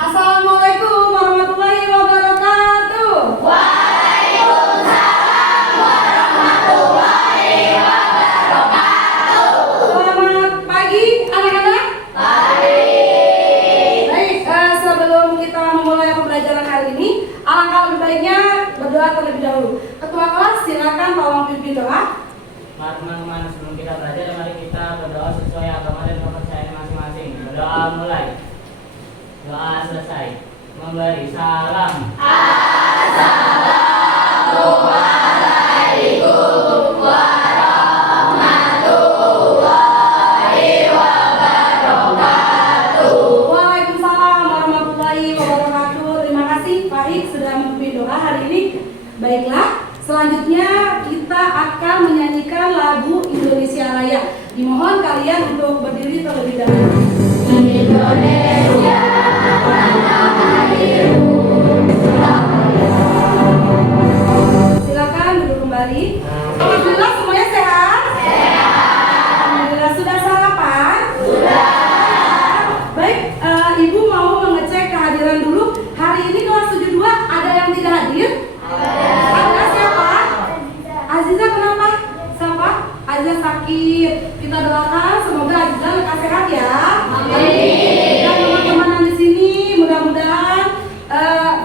Assalamualaikum warahmatullahi wabarakatuh. Waalaikumsalam warahmatullahi wabarakatuh. Selamat pagi anak-anak. Pagi. Baik, sebelum kita memulai pembelajaran hari ini, alangkah lebih baiknya berdoa terlebih dahulu. Ketua kelas silakan tolong pimpin doa. Mari teman-teman, sebelum kita belajar, mari kita berdoa sesuai agama dan kepercayaan masing-masing. Berdoa mulai. Doa selesai. Memberi salam. Assalamualaikum warahmatullahi wabarakatuh. Waalaikumsalam warahmatullahi wabarakatuh. Terima kasih Pak Ik sudah memimpin doa hari ini. Baiklah, selanjutnya kita akan menyanyikan lagu Indonesia Raya. Dimohon kalian untuk berdiri terlebih dahulu. Indonesia tanah airku. Silakan duduk kembali. Alhamdulillah semuanya sehat? Sehat. Alhamdulillah, sudah sarapan? Sudah. Baik, Ibu mau mengecek kehadiran dulu. Hari ini kelas 72 ada yang tidak hadir? Ada siapa? Aziza kenapa? Siapa? Aziza sakit. Kita doakan semoga Aziza lekas sehat ya. Amin. Dan teman-teman yang di sini mudah-mudahan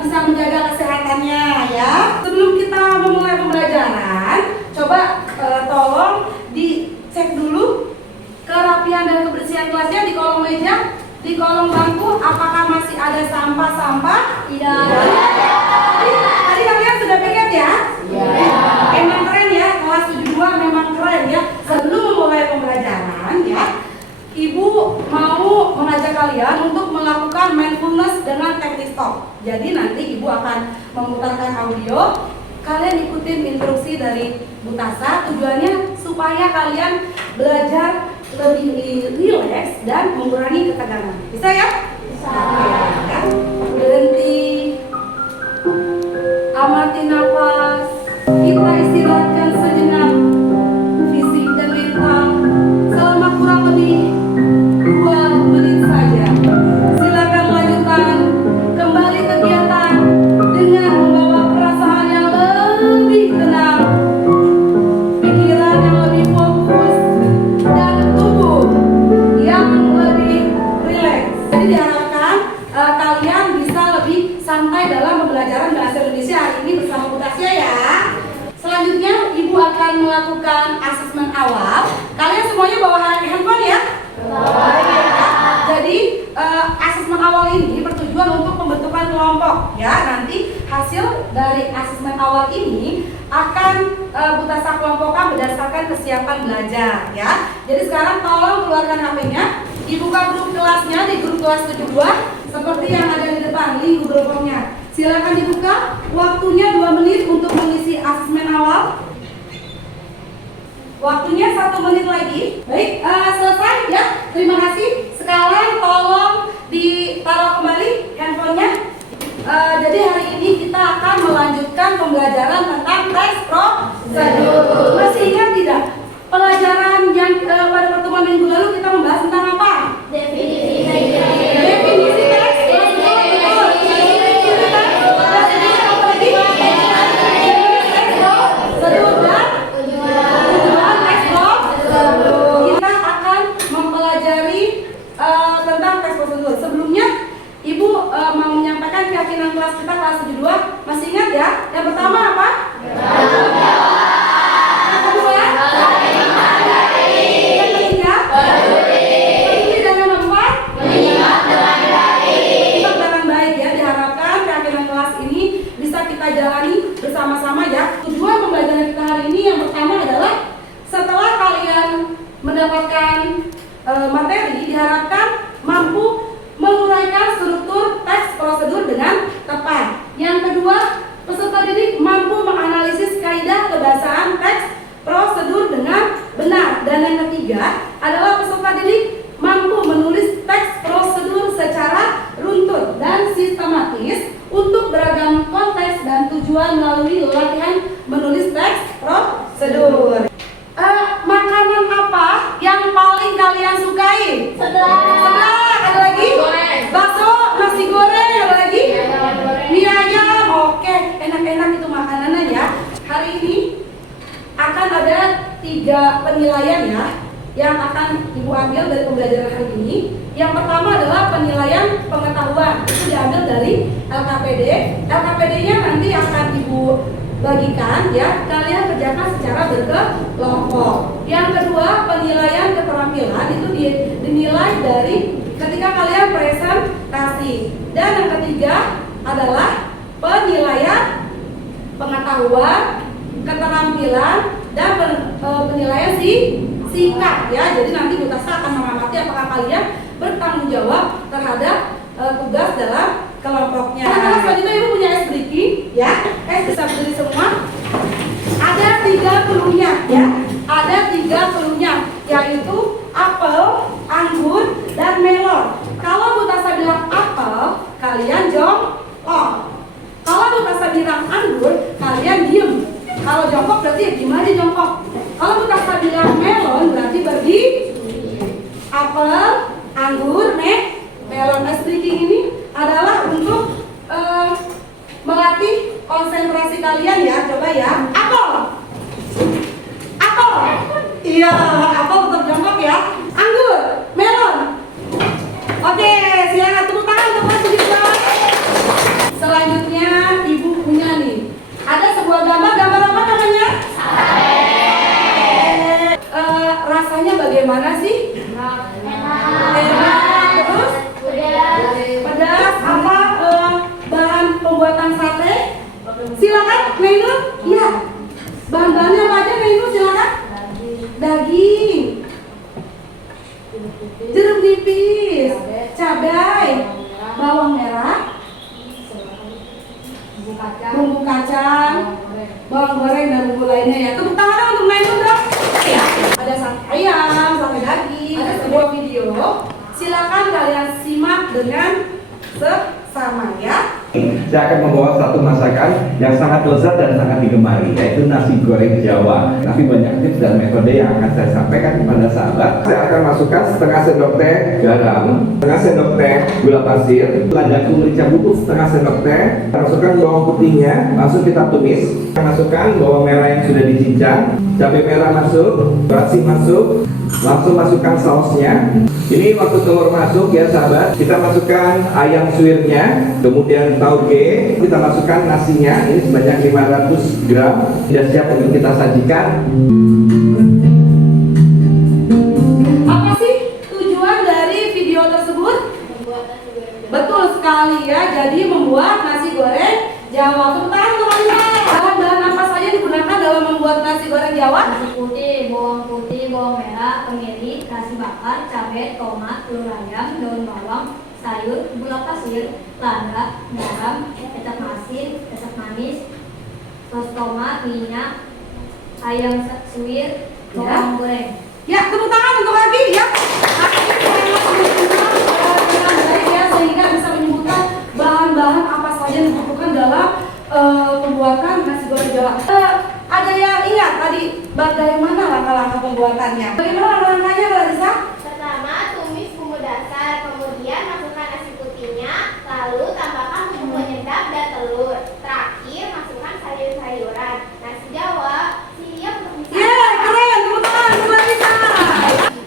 bisa menjaga kesehatannya ya. Sebelum kita memulai pembelajaran, coba tolong dicek dulu kerapian dan kebersihan kelasnya di kolong meja, di kolong bangku. Apakah masih ada sampah-sampah? Tidak. Tadi kalian sudah piket ya? Emang keren ya, kelas 72 memang keren ya. Sebelum memulai pembelajaran ya, Ibu mau mengajak kalian untuk melakukan mindfulness dengan teknik stop. Jadi nanti Ibu akan memutarkan audio. Kalian ikutin instruksi dari Bu Tasa. Tujuannya supaya kalian belajar lebih rileks dan mengurangi ketegangan. Bisa ya? Bisa. Ya. Berhenti. Amati nafas. Kita istirahatkan sejenak fisik dan mental selama kurang lebih 2 menit saja. Silakan lanjutkan kembali kegiatan dengan membawa perasaan yang lebih tenang, pikiran yang lebih fokus, dan tubuh yang lebih rileks. Jadi diharapkan kalian bisa lebih santai dalam pembelajaran bahasa Indonesia hari ini bersama Bu Tasya ya. Selanjutnya Ibu akan melakukan asesmen awal. Kalian semuanya bawa handphone ya? Jadi asesmen awal ini bertujuan untuk pembentukan kelompok ya. Nanti hasil dari asesmen awal ini akan Bu Tasa kelompokkan berdasarkan kesiapan belajar ya. Jadi sekarang tolong keluarkan HP-nya, dibuka grup kelasnya di grup kelas 72 seperti yang ada di depan link Google Form-nya. Silakan dibuka, waktunya 2 menit untuk mengisi asesmen awal. Waktunya 1 menit lagi. Baik, selesai ya. Terima kasih. Sekarang tolong ditaruh kembali handphonenya. Jadi hari ini kita akan melanjutkan pembelajaran tentang teks prosedur. Masih ingat tidak? Pelajaran yang pada pertemuan minggu lalu kita membahas tentang apa? Definisi Definisi teks prosedur. Kita akan mempelajari tentang teks prosedur. Sebelumnya Ibu mau menyampaikan keyakinan kelas kita kelas 72. Masih ingat ya? Yang pertama apa? Yang kedua? Yang ketiga? Peduli dan yang keempat? Menyimak dengan baik ya. Diharapkan keyakinan kelas ini bisa kita jalani bersama-sama ya. Tujuan pembelajaran kita hari ini yang pertama adalah setelah kalian mendapatkan materi, diharapkan mampu menguraikan struktur teks prosedur dengan tepat. Yang kedua, peserta didik mampu menganalisis kaidah kebahasaan teks prosedur dengan benar. Dan yang ketiga adalah peserta didik mampu menulis teks prosedur secara runtut dan sistematis untuk beragam konteks dan tujuan melalui latihan menulis teks prosedur. Makanan apa yang paling kalian sukai? Sebelah. Ada lagi? Bakso, nasi goreng, 3 penilaian ya yang akan Ibu ambil dari pembelajaran hari ini. Yang pertama adalah penilaian pengetahuan, itu diambil dari LKPD. LKPD-nya nanti akan Ibu bagikan ya, kalian kerjakan secara berkelompok. Yang kedua, penilaian keterampilan itu dinilai dari ketika kalian presentasi. Dan yang ketiga adalah penilaian pengetahuan, keterampilan, dan penilaian sikap ya. Jadi nanti Bu Tasa akan mengamati apakah kalian bertanggung jawab terhadap tugas dalam kelompoknya. Nah, selanjutnya Ibu punya es breaking ya. Es bisa berdiri semua. Ada 3 cluenya ya. Ada 3 cluenya, yaitu apel, anggur, dan melon. Kalau Bu Tasa bilang apel, kalian jongkok. Kalau Bu Tasa bilang anggur, kalian diem. Kalau jongkok berarti gimana jongkok? Kalau Bu Tasa bilang melon berarti berdiri. Apel, anggur, melon. Es breaking ini adalah untuk melatih konsentrasi kalian ya. Coba ya. Apel. Apel. Iya, apel tetap jongkok ya. Anggur, melon. Oke, silakan tepuk tangan untuk Mas Dika. Selanjutnya Ibu punya nih. Ada sebuah gambar apa namanya? Rasanya bagaimana sih? Enak. Terus? Pedas. Apa bahan pembuatan sate? Silakan, Nainul. Iya. Bahan-bahannya apa aja, Nainul? Silakan. Daging. Jeruk nipis, cabai, bawang merah, bumbu kacang, bawang goreng, dan bumbu lainnya ya. Tepuk tangan untuk Nainul dong. Ya. Ada sate ayam, sate daging, ada sebuah video. Silakan kalian simak dengan seksama ya. Saya akan membawa satu masakan yang sangat lezat dan sangat digemari, yaitu nasi goreng Jawa. Tapi banyak tips dan metode yang akan saya sampaikan kepada sahabat. Saya akan masukkan setengah sendok teh garam, setengah sendok teh gula pasir, lada merica bubuk setengah sendok teh. Kita masukkan bawang putihnya, langsung kita tumis. Kita masukkan bawang merah yang sudah dicincang, cabai merah masuk, basi masuk. Langsung masukkan sausnya. Ini waktu telur masuk ya sahabat, kita masukkan ayam suwirnya, kemudian tauge, kita masukkan nasinya. Ini sebanyak 500 gram. Sudah siap untuk kita sajikan. Apa sih tujuan dari video tersebut? Betul sekali ya, jadi membuat nasi goreng Jawa. Tepuk tangan untuk Anda. Bahan-bahan apa saja digunakan dalam membuat nasi goreng Jawa? Nasi putih, bawang merah, kemiri, nasi bakar, cabai, tomat, telur ayam, daun bawang, sayur, gula pasir, lada, garam, kecap asin, kecap manis, sos tomat, minyak, ayam suwir, bawang goreng. Ya, tepuk tangan untuk lagi ya. Dengan baik ya, sehingga bisa menyebutkan bahan-bahan apa saja yang dibutuhkan dalam pembuatan nasi goreng Jawa. Ada yang ingat tadi bagaimana langkah-langkah pembuatannya? Bagaimana langkah-langkahnya, Mbak Lisa? Pertama, tumis bumbu dasar, kemudian masukkan nasi putihnya, lalu tambahkan bumbu penyedap dan telur. Terakhir, masukkan sayur-sayuran. Nasi Jawa siap untuk Yeah, keren, tepuk tangan Mbak Lisa.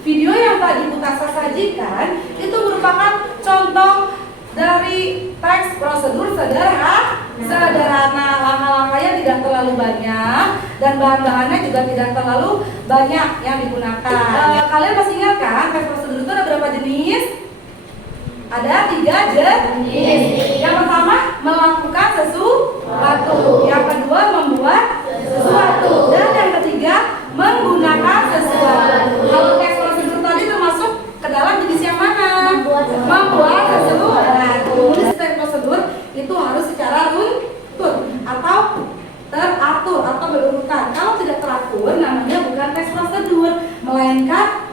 Video yang tadi Bu Tasa sajikan itu merupakan contoh dari teks prosedur sederhana. Langkah-langkahnya tidak terlalu banyak dan bahan-bahannya juga tidak terlalu banyak yang digunakan. Kalian masih ingat kan teks prosedur itu ada berapa jenis? Ada 3 jenis. Yang pertama, melakukan sesuatu. Yang kedua, membuat sesuatu. Dan yang ketiga, menggunakan sesuatu. Kalau teks prosedur tadi termasuk ke dalam jenis yang mana? Membuat sesuatu. Menulis teks prosedur itu harus secara runtut atau teratur atau berurutan. Kalau tidak teratur, namanya bukan teks prosedur, melainkan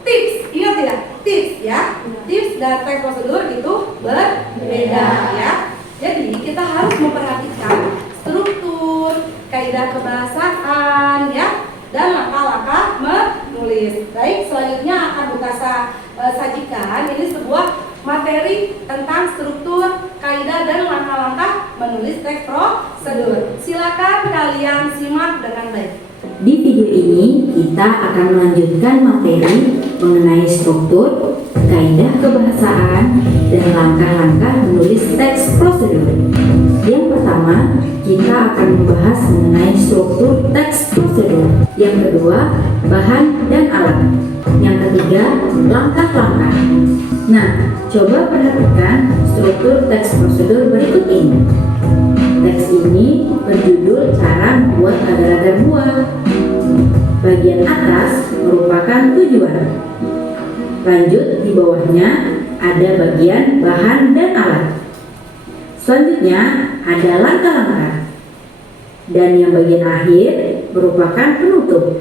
tips. Ingat tidak? Tips ya. Tips dan teks prosedur itu berbeda ya. Jadi kita harus memperhatikan struktur, kaidah kebahasaan ya, dan langkah-langkah menulis. Baik, selanjutnya akan Bu Tasa sajikan ini sebuah materi tentang struktur, kaidah, dan langkah-langkah menulis teks prosedur. Silakan kalian simak dengan baik. Di video ini kita akan melanjutkan materi mengenai struktur, kaidah kebahasaan, dan langkah-langkah menulis teks prosedur. Yang pertama, kita akan membahas mengenai struktur teks prosedur. Yang kedua, bahan dan alat. Yang ketiga, langkah-langkah. Nah, coba perhatikan struktur teks prosedur berikut ini. Teks ini berjudul cara membuat agar-agar buah. Bagian atas merupakan tujuan. Lanjut, di bawahnya ada bagian bahan dan alat. Selanjutnya ada langkah-langkah. Dan yang bagian akhir merupakan penutup.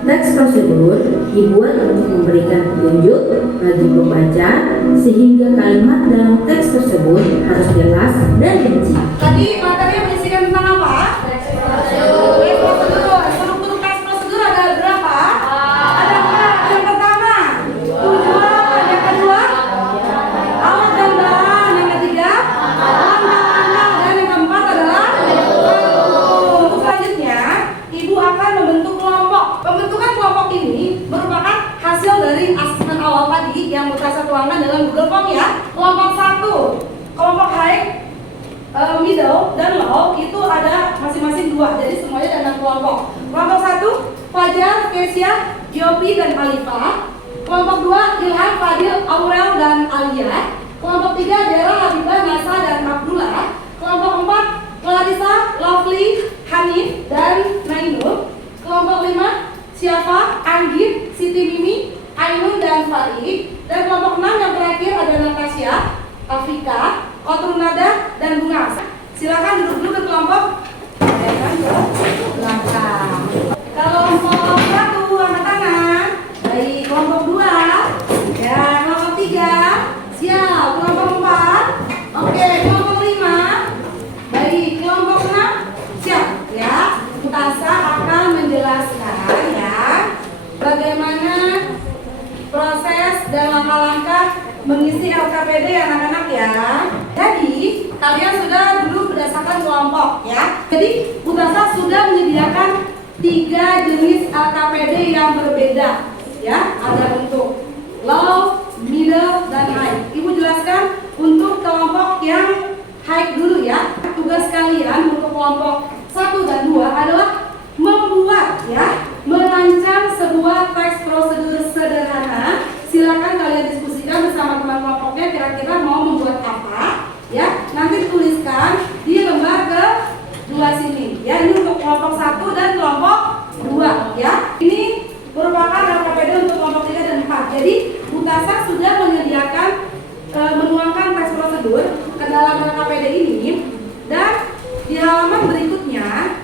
Teks prosedur dibuat untuk memberikan petunjuk bagi pembaca sehingga kalimat dalam teks tersebut harus jelas dan rinci. Tadi materinya berisikan tentang apa? Teks prosedur. Struktur teks prosedur ada berapa? Ada 4. Yang pertama, tujuan. Yang kedua, alat dan bahan. Yang ketiga, langkah-langkah. Dan yang keempat adalah penutup. Selanjutnya, Ibu akan membentuk kelompok. Pembentukan kelompok ini merupakan hasil dari asesmen awal tadi yang saya tuangkan dalam Google Form ya. Kelompok 1, kelompok high, middle, dan low itu ada masing-masing 2. Jadi semuanya ada 6 kelompok. Kelompok 1, Fajar, Kesia, Yopi, dan Alifa. Kelompok 2, Ilham, Fadil, Aurel, dan Alia. Kelompok 3, Dera, Habibah, Nasa, dan Abdullah. Kelompok 4, Clarissa, Lovely, Hanif, dan Nainur. Kelompok 5, Syafa, Anggit, Siti Mimi, Ainun, dan Farid. Dan kelompok 6 yang terakhir ada Natasha, Afika, Kotrunada, dan Bunga. Silakan duduk dulu ke kelompok. Jangan ke belakang. Kelompok 1 angkat tangan. Baik, kelompok 2. Ya, kelompok 3. Siap. Kelompok 4. Oke, kelompok 5. Baik, kelompok 6. Siap. Ya, Mutasa akan menjelaskan ya bagaimana proses dan langkah-langkah mengisi LKPD anak-anak ya. Jadi kalian sudah dulu berdasarkan kelompok ya. Jadi Mutasa sudah menyediakan 3 jenis LKPD yang berbeda ya. Ada bentuk low, middle, dan high. Ibu jelaskan untuk kelompok yang high dulu ya. Tugas kalian untuk kelompok 1 dan 2 adalah membuat ya, merancang sebuah teks prosedur sederhana. Silakan kalian diskusikan bersama teman kelompoknya kira-kira mau membuat apa ya. Nanti tuliskan di lembar ke-2 sini ya. Ini untuk kelompok 1 dan kelompok 2 ya. Ini merupakan LKPD untuk kelompok 3 dan 4. Jadi Mutasa sudah menyediakan menuangkan teks prosedur ke dalam LKPD ini. Dan di halaman berikutnya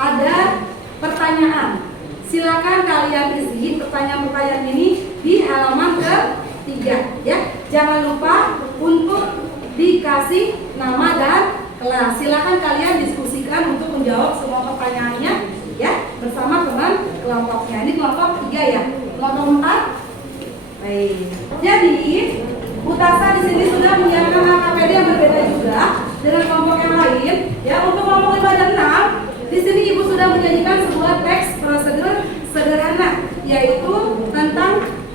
ada pertanyaan. Silakan kalian isi pertanyaan-pertanyaan ini di halaman ke-3 ya. Jangan lupa untuk dikasih nama dan kelas. Silakan kalian diskusikan untuk menjawab semua pertanyaannya ya bersama teman kelompoknya. Ini kelompok 3 ya. Kelompok 4. Baik. Jadi Mutasa di sini sudah menyiapkan LKPD yang berbeda juga dengan kelompok yang lain ya. Untuk kelompok 5 dan 6 di sini Ibu sudah menjanjikan sebuah teks prosedur sederhana, yaitu tentang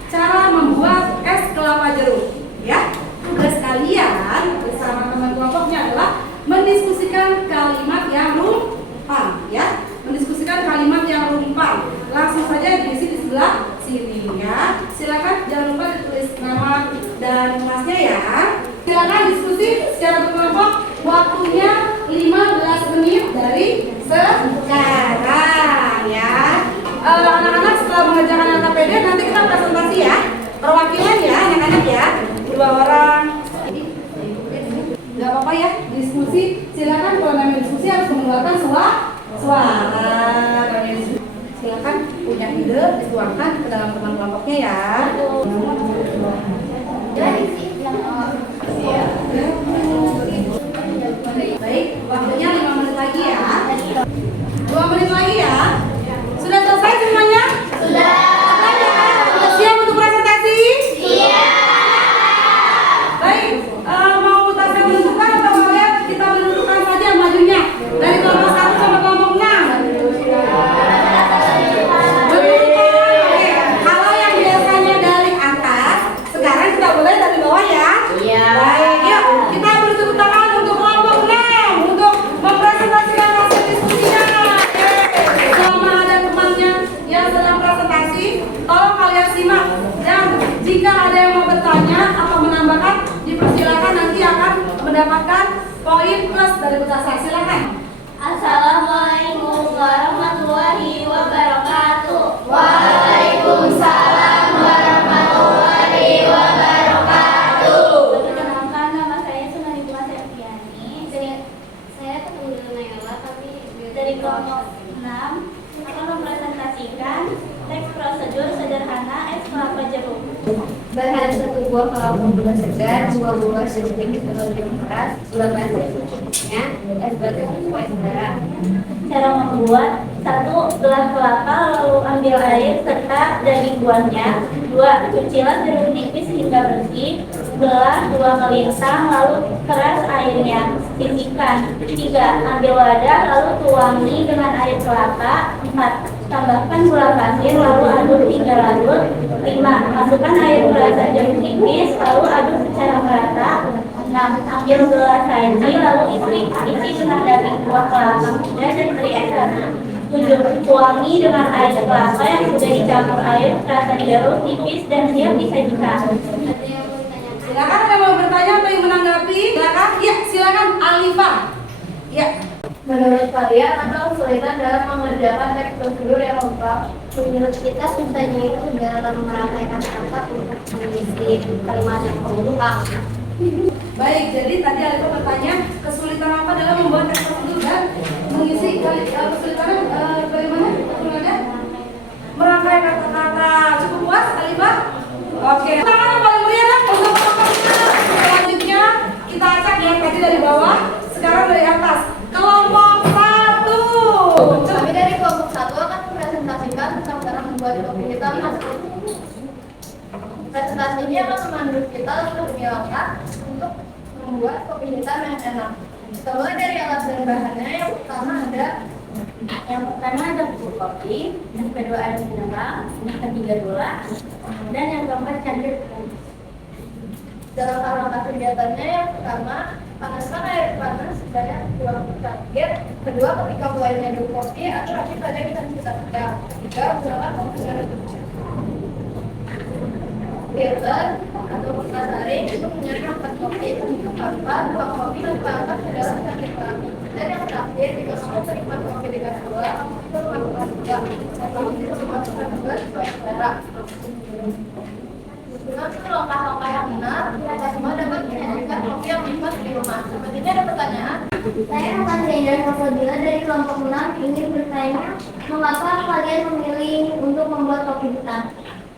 cara membuat es kelapa jeruk ya. Tugas kalian bersama teman kelompoknya adalah mendiskusikan kalimat yang rumpang ya. Mendiskusikan kalimat yang rumpang. Langsung saja diisi di sebelah sini ya. Silakan jangan lupa ditulis nama dan kelasnya ya. Silakan diskusi secara berkelompok. Waktunya 15 menit dari sekarang ya. Anak-anak setelah mengerjakan LKPD nanti kita presentasi ya. Perwakilan ya anak-anak ya. 2 orang. Gak apa-apa ya diskusi. Silakan kalau namanya diskusi harus mengeluarkan suara. Silakan punya ide dituangkan ke dalam teman kelompoknya ya. Baik, waktunya 5 menit lagi ya. 2 menit lagi ya. Sudah selesai semuanya? Sudah. Siap untuk presentasi? Iya. Baik, mau Mutasa menentukan atau kalian kita menentukan saja majunya dari kelompok 1 sampai kelompok 6? poin plus dari Mutasa. Silakan. Assalamualaikum warahmatullahi wabarakatuh. Waalaikumsalam warahmatullahi wabarakatuh. Perkenalkan, nama saya Sunarifah Septiani. Saya ketemu Naila tapi Dari kelompok 6 akan mempresentasikan teks prosedur sederhana es kelapa jeruk. Bahan 1 buah kelapa muda segar, 2 buah jeruk nipis atau jeruk keras, gula pasir secukupnya, es batu sesuai selera. Cara membuat: 1. Belah kelapa lalu ambil air serta daging buahnya. 2. Cucilah jeruk nipis hingga bersih. Belah 2 melintang lalu keras airnya. Sisihkan. 3. Ambil wadah lalu tuangi dengan air kelapa. 4. Tambahkan gula pasir lalu aduk hingga larut. 5. Masukkan air perasan jeruk nipis lalu aduk secara merata. 6. Ambil gelas saji lalu isi dengan daging buah kelapa muda dan beri es batu. 7. Tuangi dengan air kelapa yang sudah dicampur air perasan jeruk nipis dan siap disajikan. Ada yang mau ditanyakan? Silakan ada yang mau bertanya atau yang menanggapi. Silakan. Ya, silakan Alifah. Ya. Menurut kalian, apa kesulitan dalam mengerjakan teks prosedur yang lengkap? Menurut kita, susahnya itu dalam merangkai kata-kata untuk mengisi kalimat yang lengkap. Baik, jadi tadi Alifah bertanya kesulitan apa dalam membuat teks prosedur dan mengisi kesulitannya bagaimana? Kesulitannya merangkai kata-kata. Cukup puas Alifah? Oke. Tangan yang paling meriah dah untuk kelompoknya. Selanjutnya kita acak ya, tadi dari bawah, sekarang dari atas. Kelompok 1. Kami dari kelompok 1 akan mempresentasikan tentang cara membuat kopi hitam masuk. Presentasi ini akan memandu kita untuk lebih lengkap untuk membuat kopi hitam yang enak. Kita mulai dari alat dan bahannya. Yang pertama ada bubuk kopi, yang kedua air mineral, yang ketiga gula, dan yang keempat cangkir. Dalam langkah kegiatannya, yang pertama panaskan air panas sebanyak 2 cangkir. Kedua, ketika mulainya aduk kopi atau api pada kita sedang. Ketiga, gunakan komputer filter atau kipas saring untuk menyaring ampas kopi. Keempat, buang kopi dan angkat ke dalam cangkir kopi. Dan yang terakhir, jika kamu terima kopi dengan gula, kamu perlu melakukan juga. Dan kamu bisa memasukkan gula sesuai selera. Dengan langkah-langkah yang benar, kita semua dapat menyajikan kopi yang nikmat di rumah. Sepertinya ada pertanyaan? Saya akan Zainal Fafodila dari kelompok 6 ingin bertanya, mengapa kalian memilih untuk membuat kopi hitam?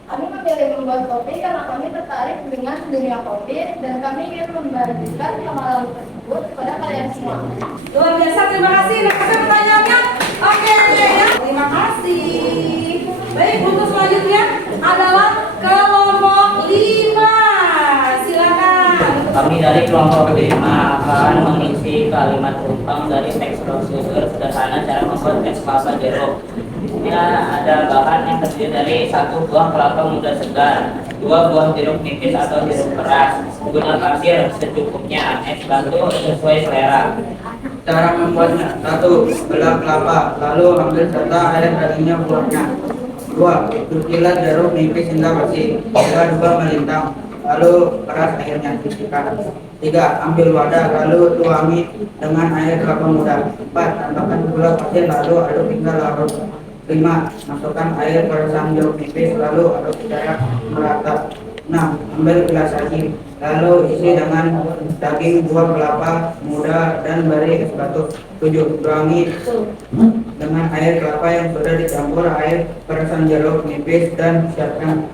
Kami memilih membuat kopi karena kami tertarik dengan dunia kopi dan kami ingin membagikan pengalaman tersebut kepada kalian semua. Luar biasa, terima kasih. Next pertanyaannya. Oke, ya. Terima kasih. Baik, untuk selanjutnya adalah kelompok 5. Silakan. Kami dari kelompok 5 akan mengisi kalimat tumpang dari teks prosedur sederhana cara membuat teks kelapa jeruk. Di sini ada bahan yang terdiri dari 1 buah kelapa muda segar, 2 buah jeruk nipis atau jeruk keras, gula pasir secukupnya, es batu sesuai selera. Cara membuatnya: 1. Belah kelapa, lalu ambil serta air dagingnya buahnya. 2. Cucilah jeruk nipis hingga bersih. 2 melintang, lalu keras airnya, sisihkan. 3. Ambil wadah, lalu tuangi dengan air kelapa muda. 4. Tambahkan gula pasir, lalu aduk hingga larut. 5. Masukkan air perasan jeruk nipis, lalu aduk secara merata. 6. Ambil gelas saji, lalu isi dengan daging buah kelapa muda dan beri es batu. 7. Tuangi dengan air kelapa yang sudah dicampur air perasan jeruk nipis dan siapkan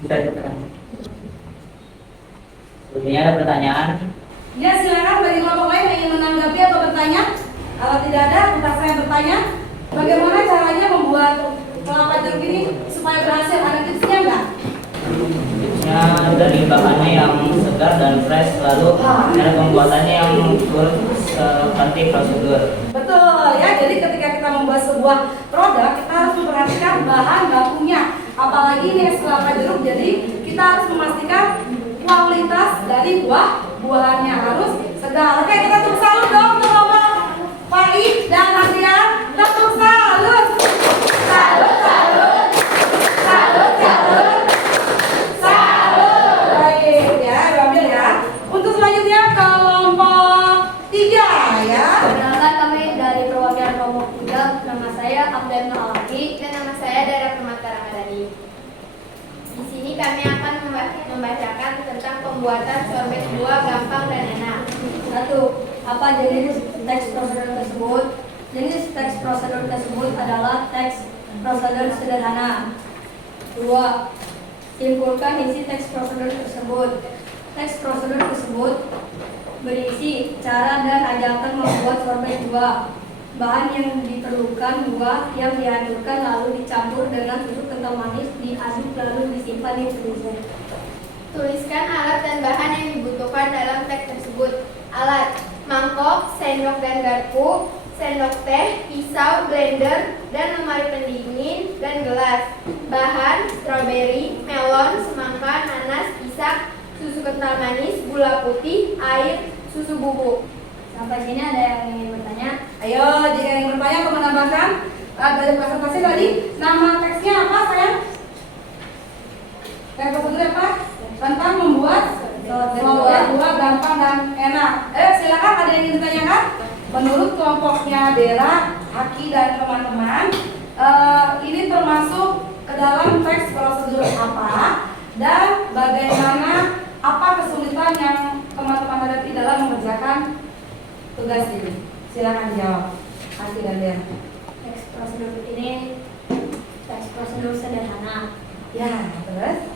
disajikan. Sebelumnya ada pertanyaan? Ya, silakan bagi kelompok lain yang ingin menanggapi atau bertanya. Kalau tidak ada, kita saya bertanya. Bagaimana caranya membuat kelapa jeruk ini supaya berhasil? Ada tipsnya nggak? Tipsnya dari bahannya yang segar dan fresh, lalu cara pembuatannya yang seperti prosedur. Betul ya, jadi ketika kita membuat sebuah produk, kita harus memperhatikan bahan bakunya. Apalagi ini es kelapa jeruk, jadi kita harus memastikan kualitas dari buah-buahannya harus segar. Oke, kita tepuk salut dong untuk kelompok Faiz dan Nadia. Tepuk salut. Salut, salut. Salut, salut. Salut. Baik ya, ambil ya. Untuk selanjutnya kelompok 3. membacakan tentang pembuatan sorbet buah gampang dan enak. 1. Apa jenis teks prosedur tersebut? Jenis teks prosedur tersebut adalah teks prosedur sederhana. 2. Simpulkan isi teks prosedur tersebut. Teks prosedur tersebut berisi cara dan ajakan membuat sorbet buah. Bahan yang diperlukan buah yang dihancurkan lalu dicampur dengan susu kental manis, diaduk lalu disimpan di freezer. Tuliskan alat dan bahan yang dibutuhkan dalam teks tersebut. Alat: mangkok, sendok dan garpu, sendok teh, pisau, blender, dan lemari pendingin dan gelas. Bahan: stroberi, melon, semangka, nanas, pisang, susu kental manis, gula putih, air, susu bubuk. Sampai sini ada yang ingin bertanya? Ayo, jika yang bertanya atau menambahkan dari presentasi tadi, nama teksnya apa sayang? Teks prosedur apa? Tentang membuat sorbet buah gampang dan enak. Silakan, ada yang ingin ditanyakan? Menurut kelompoknya Dera, Aki dan teman-teman, ini termasuk ke dalam teks prosedur apa dan bagaimana, apa kesulitan yang teman-teman hadapi dalam mengerjakan tugas ini? Silakan dijawab, Aki dan Dera. Teks prosedur ini teks prosedur sederhana. Ya, terus?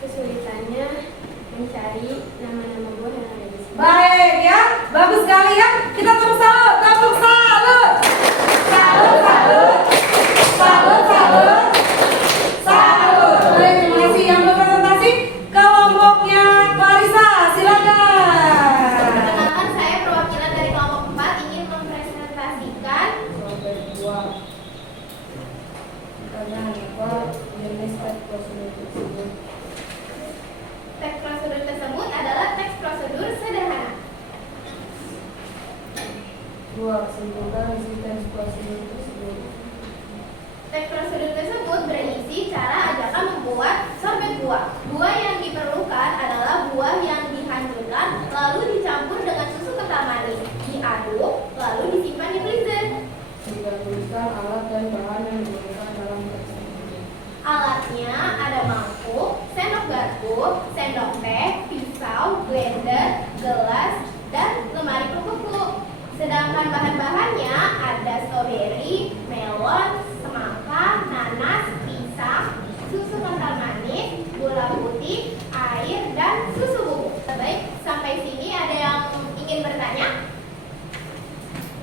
Kesulitannya mencari nama-nama buah yang ada di sini. Baik ya, bagus sekali ya. Kita tepuk salut, tepuk salut. Salut, salut. Salut, salut. Salut. Baik, terima kasih. Yang berpresentasi kelompoknya Clarissa, silakan. Perkenalkan, saya perwakilan dari kelompok 4 ingin mempresentasikan teks prosedur tersebut adalah teks prosedur sederhana. 2. Simpulkan isi teks prosedur tersebut. Teks prosedur tersebut berisi cara ajakan membuat sorbet buah. Buah yang diperlukan adalah buah yang dihancurkan lalu dicampur dengan susu kental manis, diaduk lalu disimpan di freezer. 3. Tuliskan alat dan bahan yang digunakan dalam teks tersebut. Alatnya ada mangkuk, sendok garpu, sendok teh, pisau, blender, gelas, dan lemari kuku. Sedangkan bahan-bahannya ada stroberi, melon, semangka, nanas, pisang, susu kental manis, gula putih, air, dan susu bubuk. Baik, sampai sini ada yang ingin bertanya?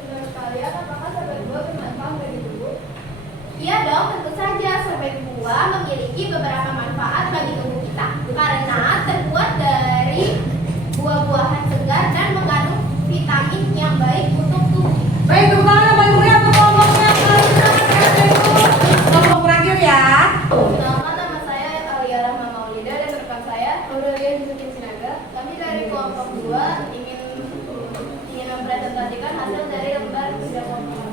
Menurut kalian, apakah sorbet buah bermanfaat bagi tubuh? Iya dong, tentu saja sorbet buah memiliki beberapa manfaat bagi tubuh kita karena terbuat dari buah-buahan segar dan mengandung vitamin yang baik untuk tubuh. Baik, tepuk tangan yang paling meriah untuk kelompoknya Clarissa. Kelompok terakhir ya. Perkenalkan, nama saya Alia Rahma Maulida dan rekan saya Aurelia Yusufin Sinaga. Kami dari kelompok 2 ingin mempresentasikan hasil dari lembar kerja kelompok.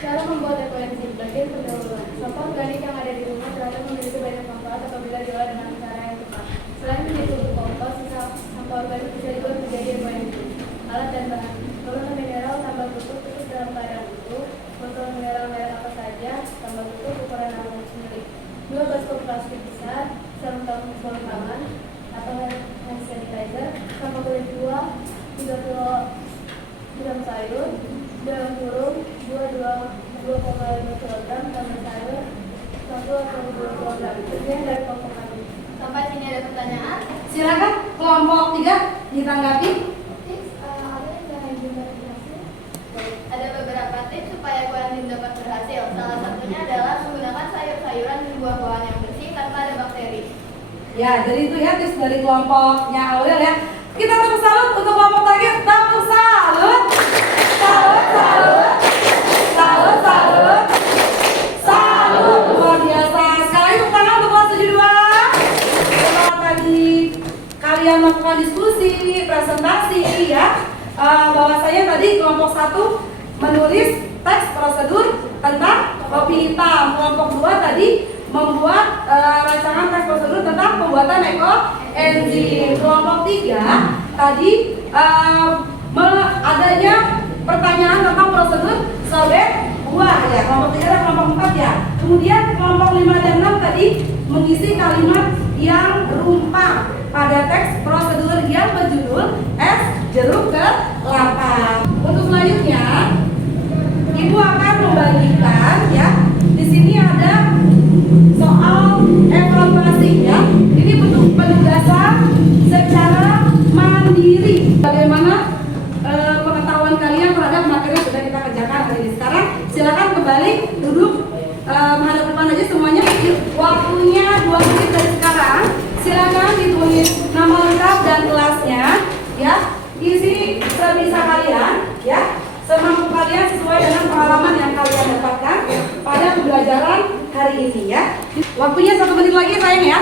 Cara membuat ekoenzim bagian pendahuluan. Sampah organik yang ada di rumah ternyata memiliki banyak manfaat apabila diolah dengan cara yang tepat. Selain menjadi pupuk kompos, sisa sampah organik bisa dibuat menjadi ekoenzim. Alat dan bahan: botol mineral tambah tutup dalam keadaan utuh, botol mineral merek apa saja, tambah tutup ukuran 600 ml, 2 baskom plastik besar, sarung tangan atau hand sanitizer, sampah kulit buah, 3 kg sayur, dalam kurung 2,5 kg tambah sayur 1 atau 2 kg. Sekian dari kelompok kami. Sampai sini ada pertanyaan? Silakan kelompok 3 ditanggapi. Ada beberapa tips supaya koenzim dapat berhasil. Salah satunya adalah menggunakan sayur-sayuran dan buah-buahan yang bersih tanpa ada bakteri. Ya, jadi itu ya tips dari kelompoknya Aurel ya. Kita tepuk salut untuk kelompok terakhir. Tepuk salut. Salut, salut. Salut, salut. Salut, luar biasa. Sekali tepuk tangan untuk kelas 72. Setelah tadi kalian melakukan diskusi, presentasi ya. Bahwasanya tadi kelompok 1 menulis teks prosedur tentang kopi hitam. Kelompok 2 tadi membuat rancangan teks prosedur tentang pembuatan ekoenzim. Kelompok 3 tadi adanya pertanyaan tentang prosedur sorbet buah ya. Kelompok 3 dan kelompok 4 ya. Kemudian kelompok 5 dan 6 tadi mengisi kalimat yang rumpang pada teks prosedur yang berjudul es jeruk ke-8. Untuk selanjutnya, Ibu akan membagikan ya. Di sini ada soal evaluasi ya. Ini bentuk penugasan secara mandiri. Bagaimana pengetahuan kalian terhadap materi yang sudah kita kerjakan hari ini. Sekarang silakan kembali duduk menghadap depan aja semuanya. Waktunya 2 menit dari sekarang. Silakan ditulis nama lengkap dan kelasnya ya. Isi sebisa kalian ya. Semampu kalian sesuai dengan pengalaman yang kalian dapatkan pada pembelajaran hari ini ya. Waktunya 1 menit lagi sayang ya.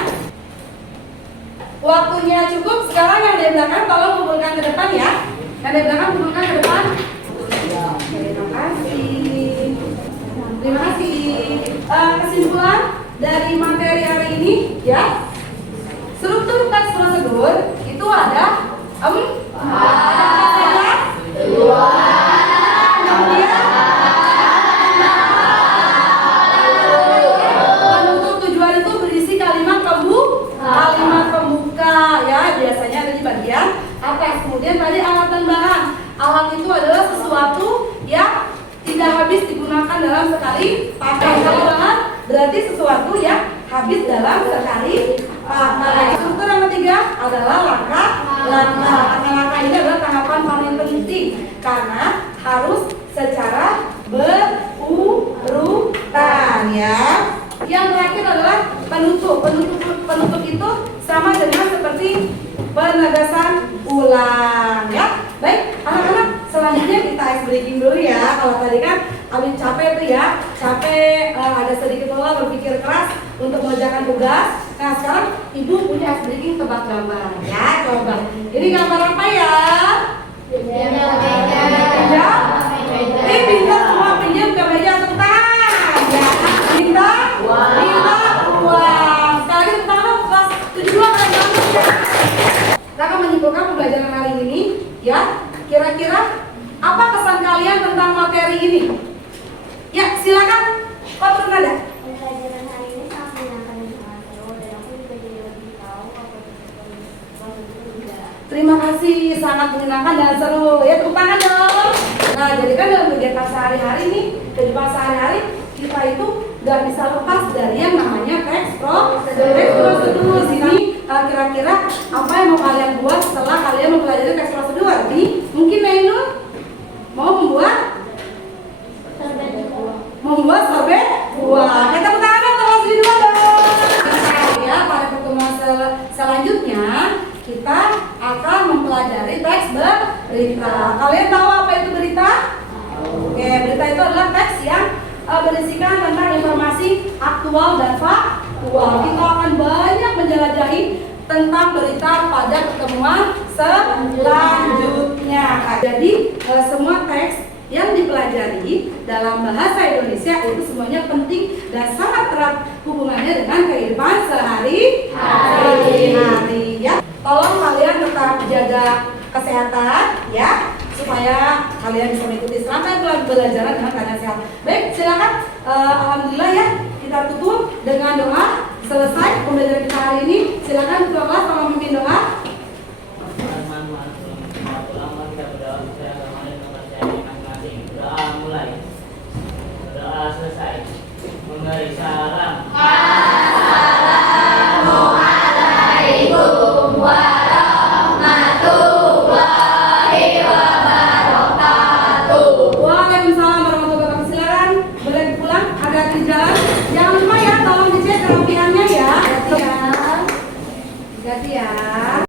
Waktunya cukup. Sekarang yang di belakang tolong kumpulkan ke depan ya. Yang di belakang kumpulkan ke depan. Terima kasih. Terima kasih. Kesimpulan dari materi hari ini ya. Struktur teks prosedur itu ada 4. Penutup tujuan itu berisi kalimat pembuka ya, biasanya ada di bagian atas. Kemudian tadi alat dan bahan. Alat itu adalah sesuatu yang tidak habis digunakan dalam sekali pakai. Kalau bahan berarti sesuatu yang habis dalam sekali pakai. Struktur yang ketiga adalah langkah. Langkah ini adalah tahapan paling penting karena harus secara berurutan ya. Yang terakhir adalah penutup. Penutup itu sama dengan seperti penegasan ulang ya. Baik, anak-anak, selanjutnya kita ice breaking dulu ya. Kalau tadi kan abis capek tuh ya, ada sedikit lelah berpikir keras untuk mengerjakan tugas. Nah sekarang ibu punya ice breaking tebak gambar ya, coba. Ini gambar apa ya? Pinjam? Pinjam semua, pinjam ke meja sebentar ya. Bintang uang. Sekali lagi tepuk tangan kelas 72 kalian bangun ya. Kita akan menyimpulkan pembelajaran hari ini ya. Kira-kira apa kesan kalian tentang materi ini? Ya, silakan. Kau turun nada. Pembelajaran hari ini sangat menyenangkan dan sangat seru, dan aku juga jadi lebih tahu apa itu juga. Terima kasih, sangat menyenangkan dan seru. Ya, tepuk tangan dong. Nah, jadi kan dalam kegiatan sehari-hari nih, kehidupan sehari-hari kita itu nggak bisa lepas dari yang namanya teks prosedur. Sini kira-kira apa yang mau kalian buat setelah kalian mempelajari teks prosedur? Ini mungkin Ainul mau membuat sorbet buah. Kita tepuk tangan kelas 2 dong. Ya, pada pertemuan selanjutnya kita akan mempelajari teks berita. Kalian tahu apa itu berita? Oke, berita itu adalah teks yang berisikan tentang informasi aktual dan faktual. Kita akan banyak menjelajahi tentang berita pada pertemuan selanjutnya. Jadi semua teks yang dipelajari dalam bahasa Indonesia itu semuanya penting dan sangat erat hubungannya dengan kehidupan sehari-hari ya. Tolong kalian tetap jaga kesehatan ya, supaya kalian bisa mengikuti selama pembelajaran dengan keadaan sehat. Baik, silakan. Alhamdulillah ya, kita tutup dengan doa. Selesai pembelajaran kita hari ini. Silakan ketua kelas tolong memimpin doa. Doa mulai. Doa selesai. Memberi salam. Assalamualaikum warahmatullahi wabarakatuh. Waalaikumsalam warahmatullahi wabarakatuh. Silakan boleh pulang, hati-hati di jalan. Jangan lupa ya, tolong dicek kerapiannya ya. Hati-hati ya.